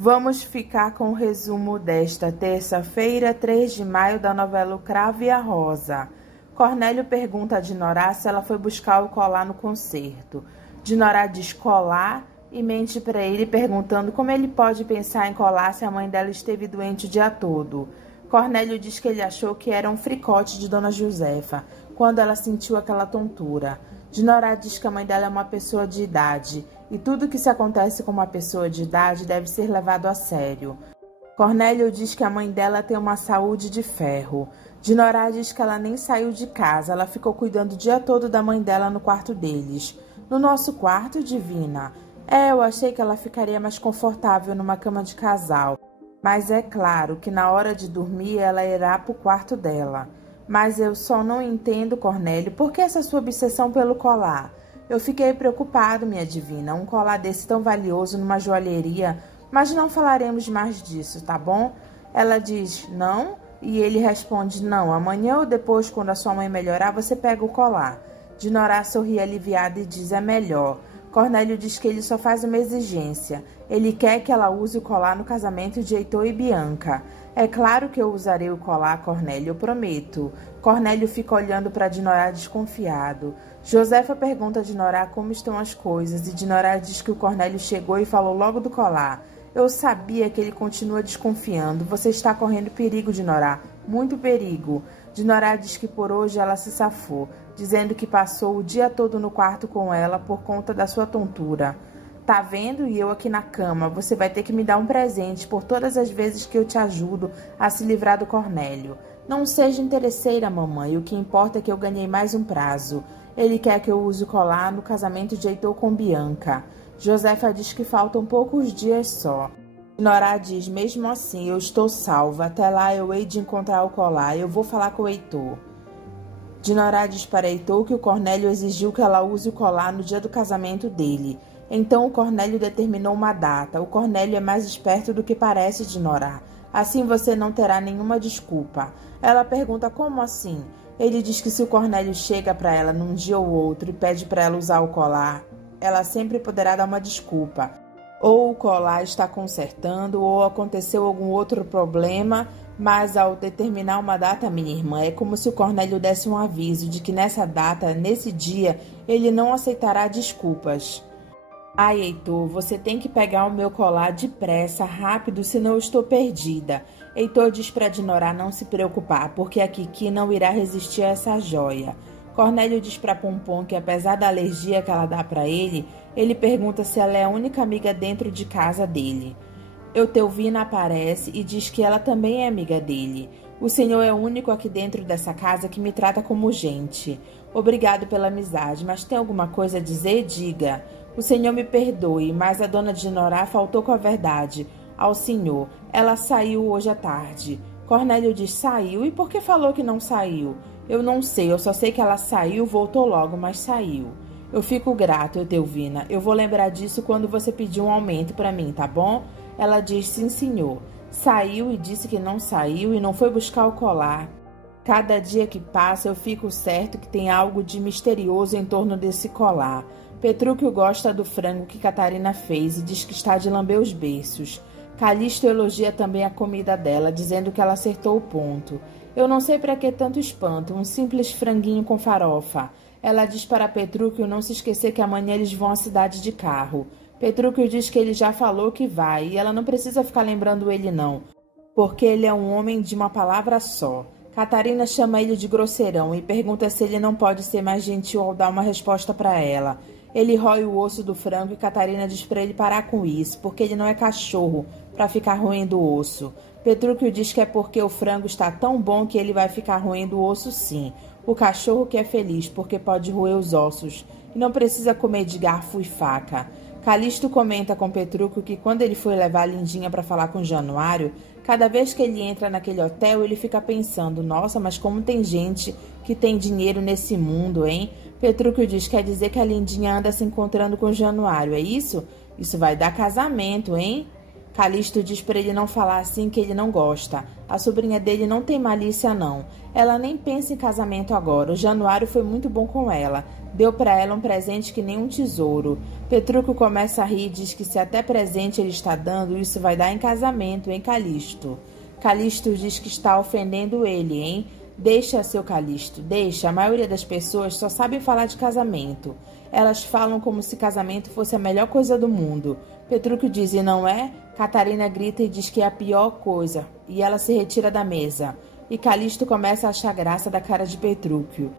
Vamos ficar com o resumo desta terça-feira, 3 de maio, da novela O Cravo e a Rosa. Cornélio pergunta a Dinorá se ela foi buscar o colar no concerto. Dinorá diz colar e mente para ele perguntando como ele pode pensar em colar se a mãe dela esteve doente o dia todo. Cornélio diz que ele achou que era um fricote de Dona Josefa, quando ela sentiu aquela tontura. Dinorá diz que a mãe dela é uma pessoa de idade, e tudo que se acontece com uma pessoa de idade deve ser levado a sério. Cornélio diz que a mãe dela tem uma saúde de ferro. Dinorá diz que ela nem saiu de casa, ela ficou cuidando o dia todo da mãe dela no quarto deles. No nosso quarto, Divina? Eu achei que ela ficaria mais confortável numa cama de casal. Mas é claro que na hora de dormir ela irá para o quarto dela. Mas eu só não entendo, Cornélio, por que essa sua obsessão pelo colar? Eu fiquei preocupado, minha divina, um colar desse tão valioso numa joalheria, mas não falaremos mais disso, tá bom? Ela diz, não? E ele responde, não, amanhã ou depois, quando a sua mãe melhorar, você pega o colar. Dinorá sorri aliviada e diz, é melhor. Cornélio diz que ele só faz uma exigência. Ele quer que ela use o colar no casamento de Heitor e Bianca. É claro que eu usarei o colar, Cornélio, eu prometo. Cornélio fica olhando para Dinorá desconfiado. Josefa pergunta a Dinorá como estão as coisas e Dinorá diz que o Cornélio chegou e falou logo do colar. Eu sabia que ele continua desconfiando. Você está correndo perigo, Dinorá. Muito perigo. Dinorá diz que por hoje ela se safou, dizendo que passou o dia todo no quarto com ela por conta da sua tontura. Tá vendo? E eu aqui na cama. Você vai ter que me dar um presente por todas as vezes que eu te ajudo a se livrar do Cornélio. Não seja interesseira, mamãe. O que importa é que eu ganhei mais um prazo. Ele quer que eu use o colar no casamento de Heitor com Bianca. Josefa diz que faltam poucos dias só. Dinorá diz, mesmo assim, eu estou salva. Até lá eu hei de encontrar o colar. Eu vou falar com o Heitor. Dinorá diz para Heitor que o Cornélio exigiu que ela use o colar no dia do casamento dele. Então o Cornélio determinou uma data. O Cornélio é mais esperto do que parece, Dinorá. Assim você não terá nenhuma desculpa. Ela pergunta como assim? Ele diz que se o Cornélio chega para ela num dia ou outro e pede para ela usar o colar, ela sempre poderá dar uma desculpa. Ou o colar está consertando, ou aconteceu algum outro problema, mas ao determinar uma data, minha irmã, é como se o Cornélio desse um aviso de que nessa data, nesse dia, ele não aceitará desculpas. Ai, Heitor, você tem que pegar o meu colar depressa, rápido, senão eu estou perdida. Heitor diz para Dinorá não se preocupar, porque a Kiki não irá resistir a essa joia. Cornélio diz para Pompom que, apesar da alergia que ela dá para ele pergunta se ela é a única amiga dentro de casa dele. Eutelvina aparece e diz que ela também é amiga dele. O senhor é o único aqui dentro dessa casa que me trata como gente. Obrigado pela amizade, mas tem alguma coisa a dizer? Diga. O senhor me perdoe, mas a dona Dinorá faltou com a verdade ao senhor. Ela saiu hoje à tarde. Cornélio diz, saiu? E por que falou que não saiu? Eu não sei, eu só sei que ela saiu, voltou logo, mas saiu. Eu fico grato, Eutelvina. Eu vou lembrar disso quando você pedir um aumento para mim, tá bom? Ela diz, sim, senhor. Saiu e disse que não saiu e não foi buscar o colar. Cada dia que passa eu fico certo que tem algo de misterioso em torno desse colar. Petrúquio gosta do frango que Catarina fez e diz que está de lamber os beiços. Calixto elogia também a comida dela, dizendo que ela acertou o ponto. Eu não sei para que tanto espanto, um simples franguinho com farofa. Ela diz para Petrúquio não se esquecer que amanhã eles vão à cidade de carro. Petrúquio diz que ele já falou que vai, e ela não precisa ficar lembrando ele não, porque ele é um homem de uma palavra só. Catarina chama ele de grosseirão e pergunta se ele não pode ser mais gentil ao dar uma resposta para ela. Ele rói o osso do frango e Catarina diz para ele parar com isso, porque ele não é cachorro para ficar roendo o osso. Petrúquio diz que é porque o frango está tão bom que ele vai ficar roendo o osso sim. O cachorro que é feliz porque pode roer os ossos e não precisa comer de garfo e faca. Calixto comenta com Petrúquio que quando ele foi levar a Lindinha para falar com Januário, cada vez que ele entra naquele hotel ele fica pensando, nossa, mas como tem gente que tem dinheiro nesse mundo, hein? Petrúquio diz, quer dizer que a Lindinha anda se encontrando com Januário, é isso? Isso vai dar casamento, hein? Calixto diz para ele não falar assim, que ele não gosta. A sobrinha dele não tem malícia, não. Ela nem pensa em casamento agora. O Januário foi muito bom com ela. Deu para ela um presente que nem um tesouro. Petrúquio começa a rir e diz que se até presente ele está dando, isso vai dar em casamento, hein, Calixto? Calixto diz que está ofendendo ele, hein? Deixa, seu Calixto, deixa. A maioria das pessoas só sabem falar de casamento. Elas falam como se casamento fosse a melhor coisa do mundo. Petrúquio diz, e não é? Catarina grita e diz que é a pior coisa. E ela se retira da mesa. E Calixto começa a achar graça da cara de Petrúquio.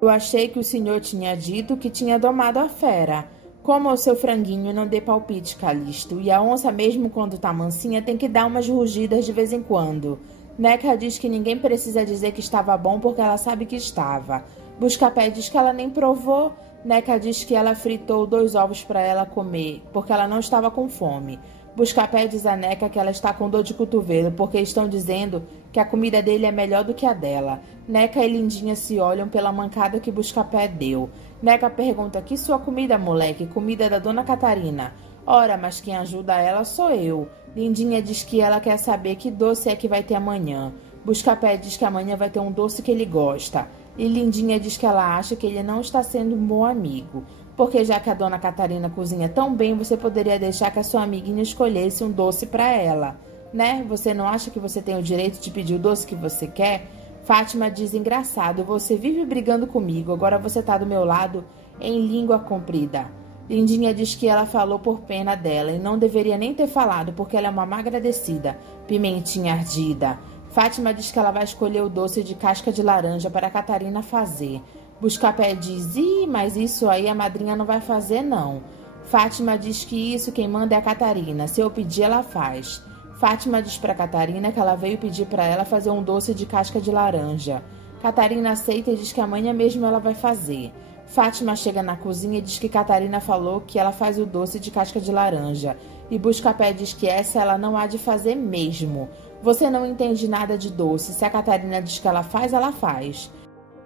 Eu achei que o senhor tinha dito que tinha domado a fera. Coma o seu franguinho e não dê palpite, Calixto. E a onça, mesmo quando tá mansinha, tem que dar umas rugidas de vez em quando. Neca diz que ninguém precisa dizer que estava bom porque ela sabe que estava. Buscapé diz que ela nem provou. Neca diz que ela fritou 2 ovos para ela comer, porque ela não estava com fome. Buscapé diz a Neca que ela está com dor de cotovelo, porque estão dizendo que a comida dele é melhor do que a dela. Neca e Lindinha se olham pela mancada que Buscapé deu. Neca pergunta, que sua comida, moleque? Comida da dona Catarina. Ora, mas quem ajuda ela sou eu. Lindinha diz que ela quer saber que doce é que vai ter amanhã. Buscapé diz que amanhã vai ter um doce que ele gosta. E Lindinha diz que ela acha que ele não está sendo um bom amigo. Porque já que a dona Catarina cozinha tão bem, você poderia deixar que a sua amiguinha escolhesse um doce para ela. Né? Você não acha que você tem o direito de pedir o doce que você quer? Fátima diz, engraçado, você vive brigando comigo, agora você está do meu lado em língua comprida. Lindinha diz que ela falou por pena dela e não deveria nem ter falado, porque ela é uma má agradecida. Pimentinha ardida. Fátima diz que ela vai escolher o doce de casca de laranja para a Catarina fazer. Buscapé diz, mas isso aí a madrinha não vai fazer, não. Fátima diz que isso quem manda é a Catarina. Se eu pedir, ela faz. Fátima diz para Catarina que ela veio pedir para ela fazer um doce de casca de laranja. Catarina aceita e diz que amanhã mesmo ela vai fazer. Fátima chega na cozinha e diz que Catarina falou que ela faz o doce de casca de laranja. E Buscapé diz que essa ela não há de fazer mesmo. Você não entende nada de doce. Se a Catarina diz que ela faz.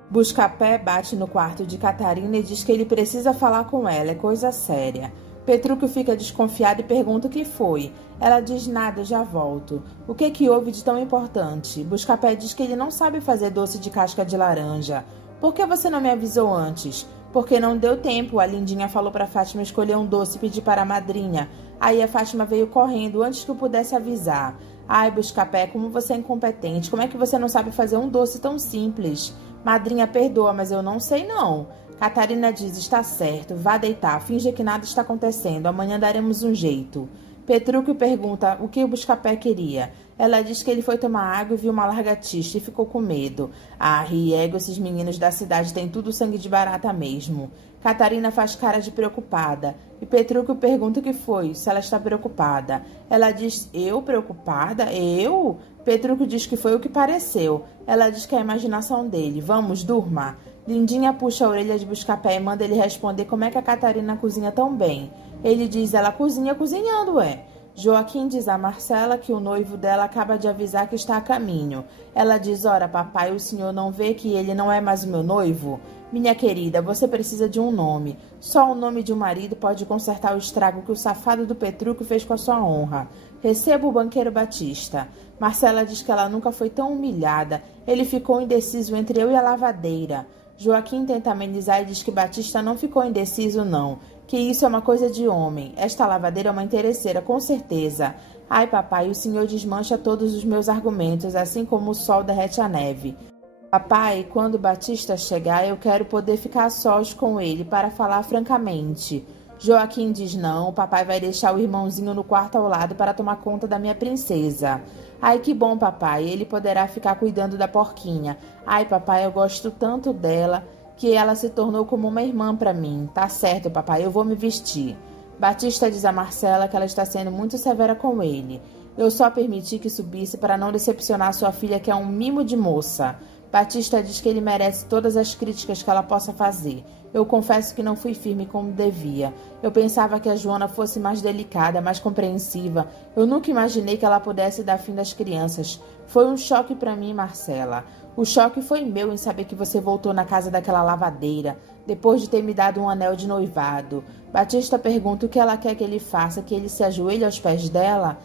Buscapé bate no quarto de Catarina e diz que ele precisa falar com ela, é coisa séria. Petrúquio fica desconfiado e pergunta o que foi. Ela diz nada, já volto. O que houve de tão importante? Buscapé diz que ele não sabe fazer doce de casca de laranja. Por que você não me avisou antes? Porque não deu tempo, a Lindinha falou para Fátima escolher um doce e pedir para a madrinha. Aí a Fátima veio correndo antes que eu pudesse avisar. Ai, Buscapé, como você é incompetente. Como é que você não sabe fazer um doce tão simples? Madrinha, perdoa, mas eu não sei não. Catarina diz, está certo, vá deitar, finge que nada está acontecendo, amanhã daremos um jeito. Petrúquio pergunta o que o Buscapé queria. Ela diz que ele foi tomar água e viu uma lagartixa e ficou com medo. Ah, riego, esses meninos da cidade têm tudo sangue de barata mesmo. Catarina faz cara de preocupada. E Petrúquio pergunta o que foi, se ela está preocupada. Ela diz, eu preocupada? Eu? Petrúquio diz que foi o que pareceu. Ela diz que é a imaginação dele. Vamos, durma. Lindinha puxa a orelha de Buscapé e manda ele responder como é que a Catarina cozinha tão bem. Ele diz, ela cozinha cozinhando, é. Joaquim diz a Marcela que o noivo dela acaba de avisar que está a caminho. Ela diz, ora, papai, o senhor não vê que ele não é mais o meu noivo? Minha querida, você precisa de um nome. Só o nome de um marido pode consertar o estrago que o safado do Petrúquio fez com a sua honra. Receba o banqueiro Batista. Marcela diz que ela nunca foi tão humilhada. Ele ficou indeciso entre eu e a lavadeira. Joaquim tenta amenizar e diz que Batista não ficou indeciso, não. Que isso é uma coisa de homem. Esta lavadeira é uma interesseira, com certeza. Ai, papai, o senhor desmancha todos os meus argumentos, assim como o sol derrete a neve. Papai, quando Batista chegar, eu quero poder ficar a sós com ele para falar francamente. Joaquim diz não, o papai vai deixar o irmãozinho no quarto ao lado para tomar conta da minha princesa. Ai, que bom, papai, ele poderá ficar cuidando da porquinha. Ai, papai, eu gosto tanto dela que ela se tornou como uma irmã para mim. Tá certo, papai, eu vou me vestir. Batista diz a Marcela que ela está sendo muito severa com ele. Eu só permiti que subisse para não decepcionar sua filha, que é um mimo de moça. Batista diz que ele merece todas as críticas que ela possa fazer. Eu confesso que não fui firme como devia. Eu pensava que a Joana fosse mais delicada, mais compreensiva. Eu nunca imaginei que ela pudesse dar fim das crianças. Foi um choque para mim, Marcela. O choque foi meu em saber que você voltou na casa daquela lavadeira, depois de ter me dado um anel de noivado. Batista pergunta o que ela quer que ele faça, que ele se ajoelhe aos pés dela.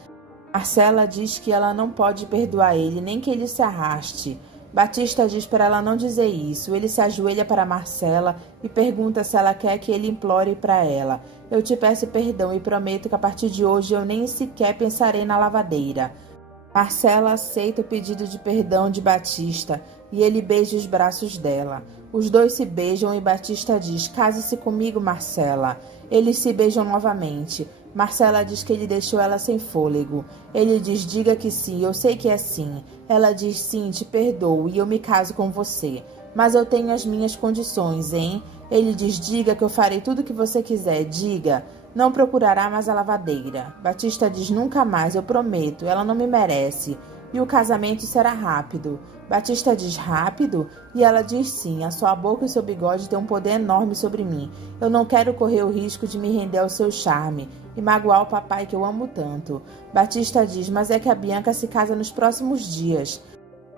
Marcela diz que ela não pode perdoar ele, nem que ele se arraste. Batista diz para ela não dizer isso. Ele se ajoelha para Marcela e pergunta se ela quer que ele implore para ela. Eu te peço perdão e prometo que a partir de hoje eu nem sequer pensarei na lavadeira. Marcela aceita o pedido de perdão de Batista e ele beija os braços dela. Os dois se beijam e Batista diz: case-se comigo, Marcela. Eles se beijam novamente. Marcela diz que ele deixou ela sem fôlego. Ele diz: diga que sim, eu sei que é sim. Ela diz: sim, te perdoo e eu me caso com você. Mas eu tenho as minhas condições, hein? Ele diz: diga que eu farei tudo o que você quiser, diga. Não procurará mais a lavadeira. Batista diz: nunca mais, eu prometo, ela não me merece. E o casamento será rápido. Batista diz: rápido? E ela diz: sim, a sua boca e seu bigode têm um poder enorme sobre mim. Eu não quero correr o risco de me render ao seu charme e magoar o papai que eu amo tanto. Batista diz: mas é que a Bianca se casa nos próximos dias.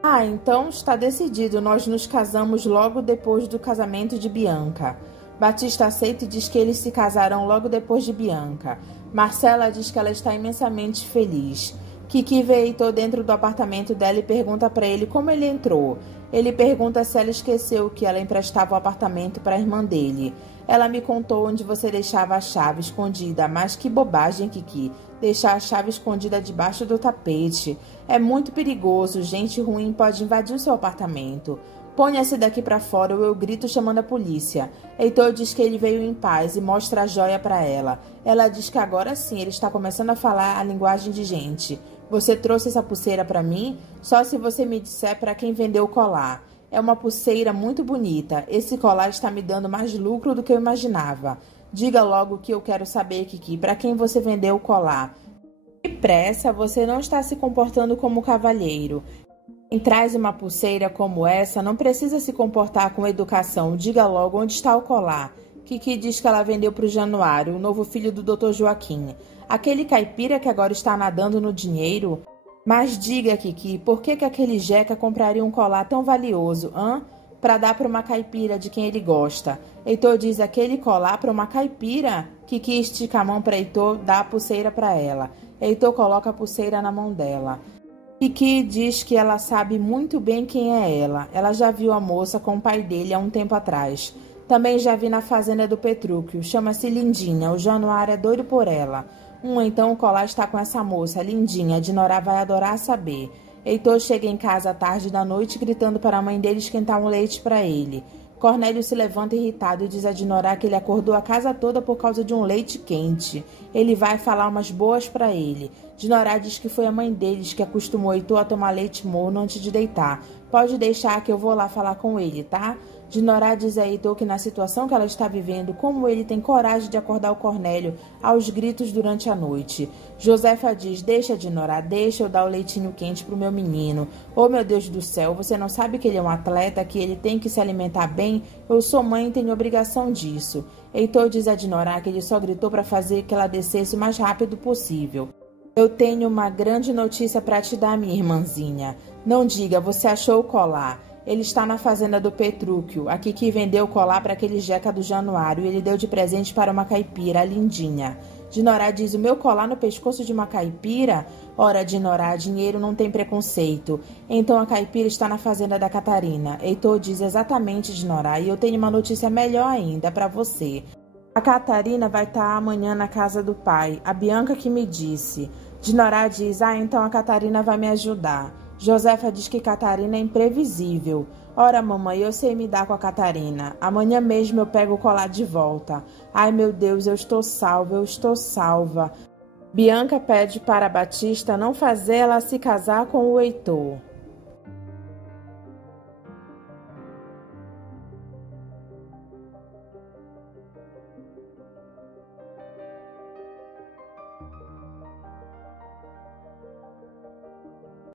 Ah, então está decidido, nós nos casamos logo depois do casamento de Bianca. Batista aceita e diz que eles se casarão logo depois de Bianca. Marcela diz que ela está imensamente feliz. Kiki vê Heitor dentro do apartamento dela e pergunta para ele como ele entrou. Ele pergunta se ela esqueceu que ela emprestava o apartamento para a irmã dele. Ela me contou onde você deixava a chave escondida. Mas que bobagem, Kiki. Deixar a chave escondida debaixo do tapete. É muito perigoso. Gente ruim pode invadir o seu apartamento. Ponha-se daqui para fora ou eu grito chamando a polícia. Heitor diz que ele veio em paz e mostra a joia para ela. Ela diz que agora sim ele está começando a falar a linguagem de gente. Você trouxe essa pulseira para mim? Só se você me disser para quem vendeu o colar. É uma pulseira muito bonita. Esse colar está me dando mais lucro do que eu imaginava. Diga logo que eu quero saber, Kiki, para quem você vendeu o colar. Depressa, você não está se comportando como cavalheiro. Quem traz uma pulseira como essa não precisa se comportar com educação. Diga logo onde está o colar. Kiki diz que ela vendeu para o Januário, o novo filho do Dr. Joaquim. Aquele caipira que agora está nadando no dinheiro. Mas diga, Kiki, por que aquele jeca compraria um colar tão valioso, hã? Para dar para uma caipira de quem ele gosta. Heitor diz: aquele colar para uma caipira? Kiki estica a mão para Heitor, dá a pulseira para ela. Heitor coloca a pulseira na mão dela. Kiki diz que ela sabe muito bem quem é ela. Ela já viu a moça com o pai dele há um tempo atrás. Também já vi na fazenda do Petrúquio. Chama-se Lindinha. O Januário é doido por ela. Então o colar está com essa moça, Lindinha. Dinorá vai adorar saber. Heitor chega em casa à tarde da noite gritando para a mãe dele esquentar um leite para ele. Cornélio se levanta irritado e diz a Dinorá que ele acordou a casa toda por causa de um leite quente. Ele vai falar umas boas para ele. Dinorá diz que foi a mãe deles que acostumou Heitor a tomar leite morno antes de deitar. Pode deixar que eu vou lá falar com ele, tá? Dinorá diz a Heitor que na situação que ela está vivendo, como ele tem coragem de acordar o Cornélio aos gritos durante a noite. Josefa diz: deixa, Dinorá, deixa eu dar o leitinho quente pro meu menino. Oh, meu Deus do céu, você não sabe que ele é um atleta, que ele tem que se alimentar bem? Eu sou mãe e tenho obrigação disso. Heitor diz a Dinorá que ele só gritou para fazer que ela descesse o mais rápido possível. Eu tenho uma grande notícia para te dar, minha irmãzinha. Não diga, você achou o colar. Ele está na fazenda do Petrúquio. A Kiki vendeu o colar para aquele jeca do Januário e ele deu de presente para uma caipira, a Lindinha. Dinorá diz: o meu colar no pescoço de uma caipira? Ora, Dinorá, dinheiro não tem preconceito. Então a caipira está na fazenda da Catarina. Heitor diz: exatamente, Dinorá, e eu tenho uma notícia melhor ainda para você. A Catarina vai estar amanhã na casa do pai. A Bianca que me disse. Dinorá diz: então a Catarina vai me ajudar. Josefa diz que Catarina é imprevisível. Ora, mamãe, eu sei me dar com a Catarina. Amanhã mesmo eu pego o colar de volta. Ai, meu Deus, eu estou salva, eu estou salva. Bianca pede para Batista não fazer ela se casar com o Heitor.